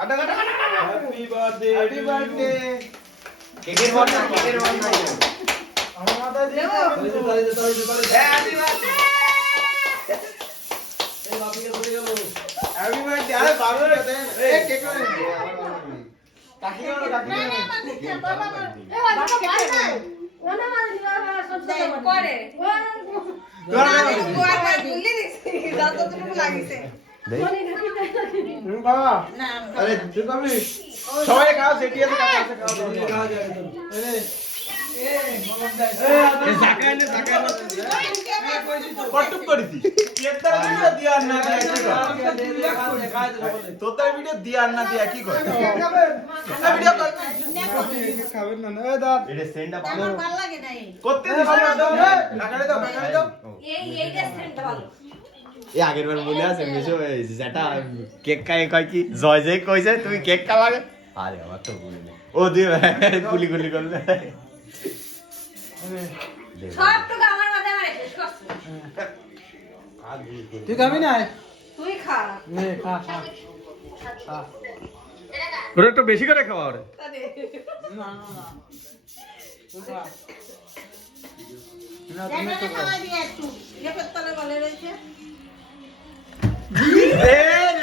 কাটা কাটা happy birthday happy birthday কেকের বল না আমার মাথায় দিয়ে হ্যাপি বার্থডে এই বাপিকে চলে গেল হ্যাপি বার্থডে আরে বাবু এই কেক না কাকি গেল কাকি গেল বাবা আরে তুই কবি সবাই খাও সেটি আছে কাকা আছে খাও খাওয়া যাবে তো জাকাইলে জাকাইলে কটুক করিছি কেকটার ভিডিও দিয়ার না দিয়া কি কর তোতার ভিডিও দিয়ার না দিয়া কি কর ভিডিও কর খাবেন না না দাদা এটা সেন্ডটা ভালো ভালো লাগে না করতে দিছ না দাও কাকারে দাও এইটা সেন্টটা ভালো এই আগের বার মনে আছে মিশো যেটা কেক খাই কয় কি জয় জয় কইছে তুমি কেক খাওয়াবে আরে আমার তো ভুল নেই ও দিয়ে গুলি গুলি করলে সব তো আমার মাথায় মারে শেষ করছিস তুই খাবি না তুই খা নে খা খা খা ওরা একটু বেশি করে খাওয়া ওরে তাহলে না না না তুই খা না তুমি দেখা তো খা খাওয়া দিয়ে একটু লেপের তলে বলে রয়েছে এ